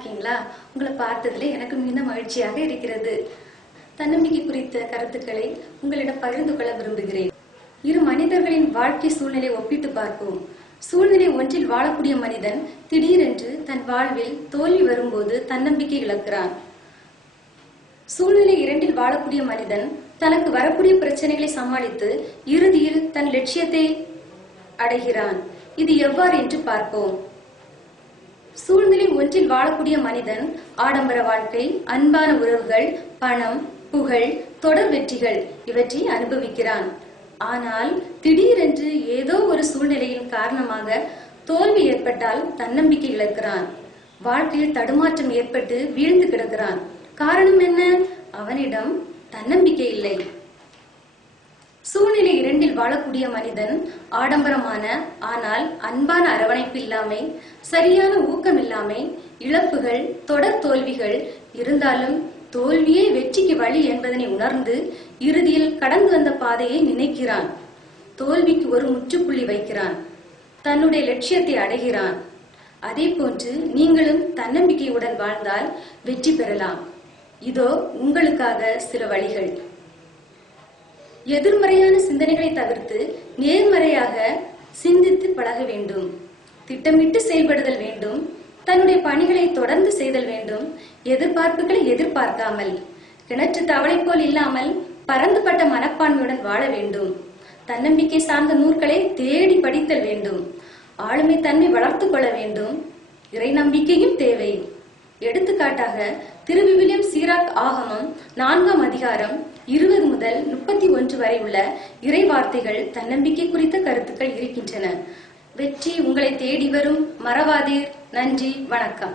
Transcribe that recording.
இருக்கீங்களா? உங்களை பார்த்ததுல எனக்கு மிகுந்த மகிழ்ச்சியாக இருக்கிறது. தன்னம்பிக்கை குறித்த கருத்துக்களை உங்களிடம் பகிர்ந்து கொள்ள விரும்புகிறேன். இரு மனிதர்களின் வாழ்க்கை சூழ்நிலை ஒப்பிட்டு பார்ப்போம். சூழ்நிலை ஒன்றில் வாழக்கூடிய மனிதன் திடீரென்று தன் வாழ்வில் தோல்வி வரும்போது தன்னம்பிக்கை இழக்கிறான். சூழ்நிலை இரண்டில் வாழக்கூடிய மனிதன் தனக்கு வரக்கூடிய பிரச்சனைகளை சமாளித்து இறுதியில் தன் லட்சியத்தை அடைகிறான். இது எவ்வாறு என்று பார்ப்போம். சூழ்நிலை ஒன்றில் வாழக்கூடிய மனிதன் ஆடம்பர வாழ்க்கை, அன்பான உறவுகள், பணம், புகழ், தொடர் வெற்றிகள் இவற்றை அனுபவிக்கிறான். ஆனால் திடீரென்று ஏதோ ஒரு சூழ்நிலையின் காரணமாக தோல்வி ஏற்பட்டால் தன்னம்பிக்கை இழக்கிறான். வாழ்க்கையில் தடுமாற்றம் ஏற்பட்டு வீழ்ந்து கிடக்கிறான். காரணம் என்ன? அவனிடம் தன்னம்பிக்கை இல்லை. சூழ்நிலை இரண்டில் வாழக்கூடிய மனிதன் ஆடம்பரமான ஆனால் அன்பான அரவணைப்பு இல்லாமை, சரியான ஊக்கம் இல்லாமை, இழப்புகள், தொடர் தோல்விகள் இருந்தாலும் தோல்வியே வெற்றிக்கு வழி என்பதனை உணர்ந்து இறுதியில் கடந்து வந்த பாதையை நினைக்கிறான். தோல்விக்கு ஒரு முற்றுப்புள்ளி வைக்கிறான். தன்னுடைய லட்சியத்தை அடைகிறான். அதே போன்று நீங்களும் தன்னம்பிக்கையுடன் வாழ்ந்தால் வெற்றி பெறலாம். இதோ உங்களுக்காக சில வழிகள். எதிர்மறையான சிந்தனைகளை தவிர்த்து நேர்மறையாக சிந்தித்து பழக வேண்டும். திட்டமிட்டு செயல்படுதல் வேண்டும். தன்னுடைய பணிகளை தொடர்ந்து செய்தல் வேண்டும். எதிர்பார்ப்புகளை எதிர்பார்க்காமல், கிணற்று தவளை போல் இல்லாமல் பரந்துபட்ட மனப்பான்மையுடன் வாழ வேண்டும். தன்னம்பிக்கை சார்ந்த நூல்களை தேடி படித்தல் வேண்டும். ஆளுமை தன்மை வளர்த்து கொள்ள வேண்டும். இறை நம்பிக்கையும் தேவை. எடுத்துக்காட்டாக திருவிவிலியம் சீராக் ஆகமம் 4ஆம் அதிகாரம் 20 முதல் 31 வரை உள்ள இறை வார்த்தைகள் தன்னம்பிக்கை குறித்த கருத்துக்கள் இருக்கின்றன. வெற்றி உங்களை தேடி வரும். மறவாதீர். நன்றி, வணக்கம்.